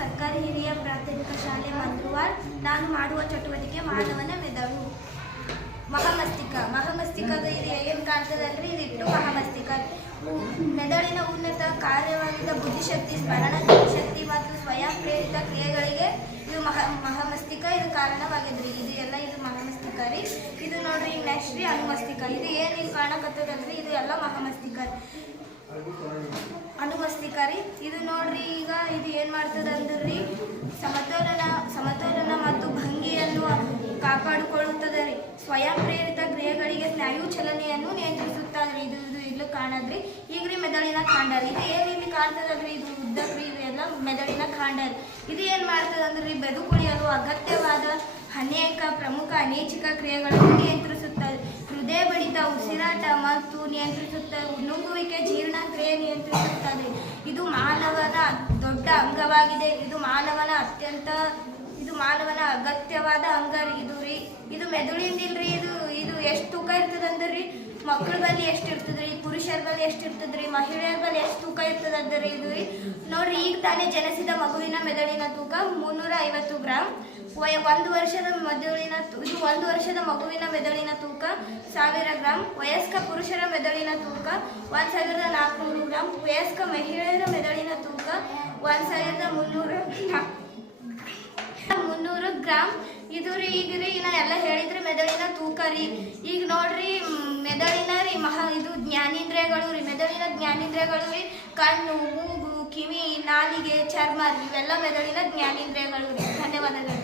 ಸರ್ಕಾರಿ ಹಿರಿಯ ಪ್ರಾಥಮಿಕ ಶಾಲೆ ಮಂಗಳವಾರ. ನಾನು ಮಾಡುವ ಚಟುವಟಿಕೆ ಮಾನವನ ಮೆದುಳು. ಮಹಾಮಸ್ತಿಕದ ಇದು ಏನು ಕಾಣ್ತದಲ್ರಿ, ಇದಿಟ್ಟು ಮಹಾಮಸ್ತಿಕ ಮೆದುಳಿನ ಉನ್ನತ ಕಾರ್ಯವಾಗಿದ್ದ ಬುದ್ಧಿಶಕ್ತಿ, ಸ್ಮರಣ ಶಕ್ತಿ ಮತ್ತು ಸ್ವಯಂ ಪ್ರೇರಿತ ಕ್ರಿಯೆಗಳಿಗೆ ಇದು ಮಹಾಮಸ್ತಿಕ ಇದು ಕಾರಣವಾಗಿದ್ರಿ. ಇದು ಎಲ್ಲ ಇದು ಮಹಾಮಸ್ತಿಕ ರೀ. ಇದು ನೋಡ್ರಿ ಈಗ ನೆಕ್ಸ್ಟ್ ರೀ ಅನುಮಸ್ತಿಕ. ಇದು ಏನು ಇಲ್ಲಿ ಕಾಣಕತ್ತದಲ್ರಿ, ಇದು ಎಲ್ಲ ಮಹಾಮಸ್ತಿಕ ಅನುಮಸ್ತಿಕ ರೀ. ಇದು ನೋಡ್ರಿ ಈಗ ಇದು ಏನು ಮಾಡ್ತದ ಅಂದ್ರಿ, ಸಮತೋಲನ ಮತ್ತು ಭಂಗಿಯನ್ನು ಕಾಪಾಡಿಕೊಳ್ಳುತ್ತದೆ ರೀ. ಸ್ವಯಂ ಪ್ರೇರಿತ ಕ್ರಿಯೆಗಳಿಗೆ ಸ್ನಾಯು ಚಲನೆಯನ್ನು ನಿಯಂತ್ರಿಸುತ್ತದೆ. ಇದು ಇಲ್ಲೂ ಕಾಣದ್ರಿ. ಈಗ ರೀ ಮೆದುಳಿನ ಕಾಂಡ. ಇದು ಏನು ಇಲ್ಲಿ ಕಾಣ್ತದಲ್ರಿ, ಇದು ಉದ್ದಕ್ರಿ, ಇವೆಲ್ಲ ಮೆದುಳಿನ ಕಾಂಡ. ಇದು ಏನು ಮಾಡ್ತದೆ ಅಂದ್ರೆ ಬದುಕುಳಿಯಲು ಅಗತ್ಯವಾದ ಅನೇಕ ಪ್ರಮುಖ ಅನೈಚ್ಛಿಕ ಕ್ರಿಯೆಗಳನ್ನು ನಿಯಂತ್ರಿಸುತ್ತದೆ. ಹೃದಯ ಬಡಿತ, ಉಸಿರಾಟ ಮತ್ತು ನಿಯಂತ್ರಿಸುತ್ತದೆ. ನುಂಗುವಿಕೆ, ಜೀರ್ಣ ಕ್ರಿಯೆ ನಿಯಂತ್ರಿಸುತ್ತದೆ. ಇದು ಮಾನವನ ದೊಡ್ಡ ಅಂಗವಾಗಿದೆ. ಇದು ಮಾನವನ ಅಗತ್ಯವಾದ ಅಂಗ ರೀ. ಇದು ಮೆದುಳಿಂದಿಲ್ರಿ. ಇದು ಎಷ್ಟು ತೂಕ ಇರ್ತದೆ ಅಂದ್ರಿ, ಮಕ್ಕಳ ಬಳಿ ಎಷ್ಟು ಇರ್ತದ್ರಿ, ಪುರುಷರ ಬಳಿ ಎಷ್ಟು ಇರ್ತದ್ರಿ, ಮಹಿಳೆಯರ ಬಳಿ ಎಷ್ಟು ತೂಕ ಇರ್ತದೆ ಅಂದ್ರಿ. ಇದು ರೀ ನೋಡ್ರಿ, ಈಗ ತಾನೇ ಜನಿಸಿದ ಮಗುವಿನ ಮೆದುಳಿನ ತೂಕ 350 ಗ್ರಾಂ. 1 ವರ್ಷದ ಮಗುವಿನ ಮೆದುಳಿನ ತೂಕ 1000 ಗ್ರಾಂ. ವಯಸ್ಕ ಪುರುಷರ ಮೆದುಳಿನ ತೂಕ 1400 ಗ್ರಾಂ. ವಯಸ್ಕ ಮಹಿಳೆಯರ ಮೆದುಳಿನ ತೂಕ 1300 ಗ್ರಾಂ. ಇದು ರೀ ಈಗ ರೀ ನಾ ಎಲ್ಲ ಹೇಳಿದ್ರೆ ಮೆದುಳಿನ ತೂಕ ರೀ. ಈಗ ನೋಡ್ರಿ ಮೆದುಳಿನ ರೀ ಇದು ಜ್ಞಾನೇಂದ್ರಿಯಗಳು ರೀ. ಮೆದುಳಿನ ಜ್ಞಾನೇಂದ್ರಿಯಗಳು ರೀ ಕಣ್ಣು, ಮೂಗು, ಕಿವಿ, ನಾಲಿಗೆ, ಚರ್ಮ ಇವೆಲ್ಲ ಮೆದುಳಿನ ಜ್ಞಾನೇಂದ್ರಿಯಗಳು ರೀ. ಧನ್ಯವಾದಗಳು.